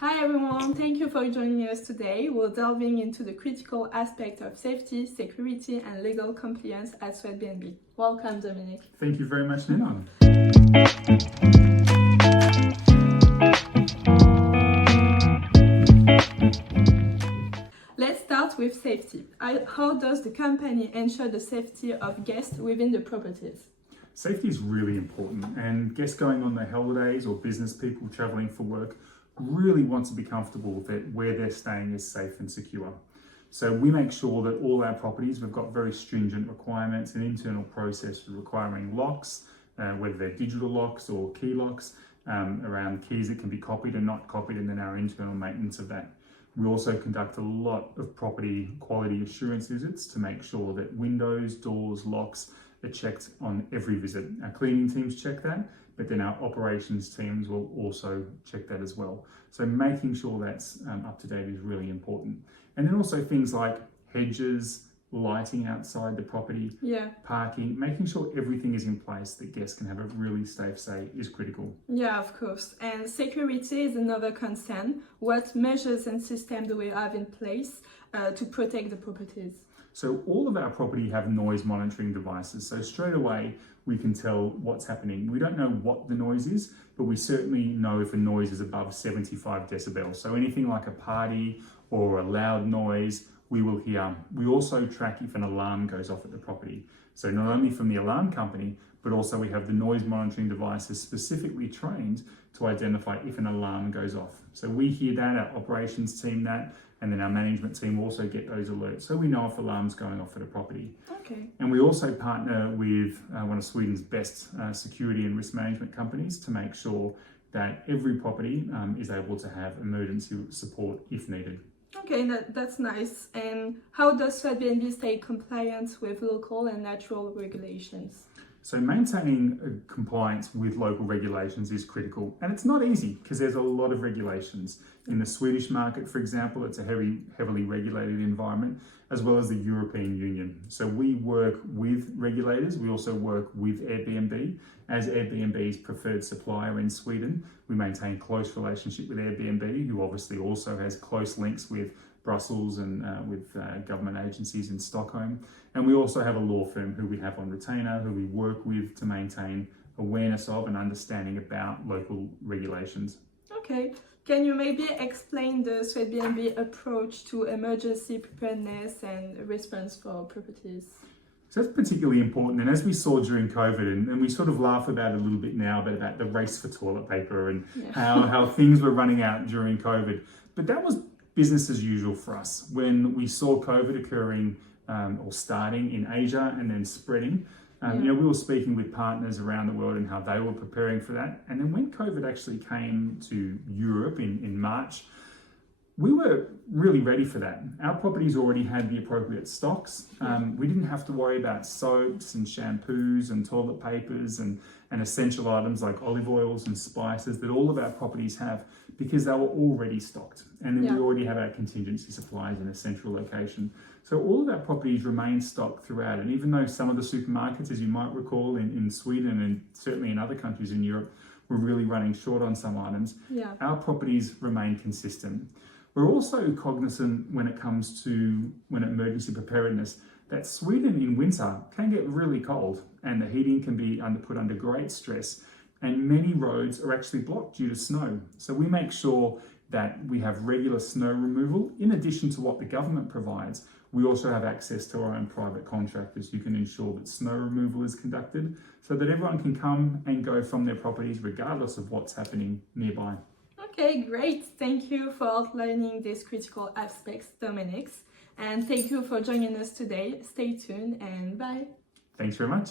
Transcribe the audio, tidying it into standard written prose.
Hi everyone, thank you for joining us today. We're delving into the critical aspect of safety, security and legal compliance at SwedBNB. Welcome, Dominic. Thank you very much, Nina. Let's start with safety. How does the company ensure the safety of guests within the properties? Safety is really important, and guests going on their holidays or business people traveling for work really want to be comfortable that where they're staying is safe and secure. So we make sure that all our properties, we've got very stringent requirements, an internal process requiring locks, whether they're digital locks or key locks, around keys that can be copied and not copied, and then our internal maintenance of that. We also conduct a lot of property quality assurance visits to make sure that windows, doors, locks are checked on every visit. Our cleaning teams check that, but then our operations teams will also check that as well. So making sure that's up to date is really important. And then also things like hedges, lighting outside the property, parking, making sure everything is in place that guests can have a really safe stay is critical. Yeah, of course. And security is another concern. What measures and systems do we have in place to protect the properties? So all of our property have noise monitoring devices. So straight away, we can tell what's happening. We don't know what the noise is, but we certainly know if a noise is above 75 decibels. So anything like a party or a loud noise, we will hear. We also track if an alarm goes off at the property. So not only from the alarm company, but also we have the noise monitoring devices specifically trained to identify if an alarm goes off. So we hear that, our operations team that, and then our management team also get those alerts. So we know if alarm's going off at a property. Okay. And we also partner with one of Sweden's best security and risk management companies to make sure that every property is able to have emergency support if needed. Okay, that's nice. And how does SwedBNB stay compliant with local and natural regulations? So maintaining compliance with local regulations is critical, and it's not easy because there's a lot of regulations. In the Swedish market, for example, it's a heavily regulated environment, as well as the European Union. So we work with regulators. We also work with Airbnb. As Airbnb's preferred supplier in Sweden, we maintain close relationship with Airbnb, who obviously also has close links with Brussels and with government agencies in Stockholm. And we also have a law firm who we have on retainer, who we work with to maintain awareness of and understanding about local regulations. Okay. Can you maybe explain the SwedBNB approach to emergency preparedness and response for properties? So that's particularly important. And as we saw during COVID, and we sort of laugh about it a little bit now, but about the race for toilet paper and how things were running out during COVID. But that was business as usual for us. When we saw COVID occurring or starting in Asia and then spreading, we were speaking with partners around the world and how they were preparing for that. And then when COVID actually came to Europe in March, we were really ready for that. Our properties already had the appropriate stocks. We didn't have to worry about soaps and shampoos and toilet papers and essential items like olive oils and spices that all of our properties have, because they were already stocked. And then we already have our contingency supplies in a central location. So all of our properties remain stocked throughout. And even though some of the supermarkets, as you might recall, in Sweden and certainly in other countries in Europe, were really running short on some items, our properties remain consistent. We're also cognizant when it comes to emergency preparedness that Sweden in winter can get really cold and the heating can be put under great stress, and many roads are actually blocked due to snow. So we make sure that we have regular snow removal. In addition to what the government provides, we also have access to our own private contractors who can ensure that snow removal is conducted so that everyone can come and go from their properties regardless of what's happening nearby. Okay, great. Thank you for outlining these critical aspects, Dominic. And thank you for joining us today. Stay tuned and bye. Thanks very much.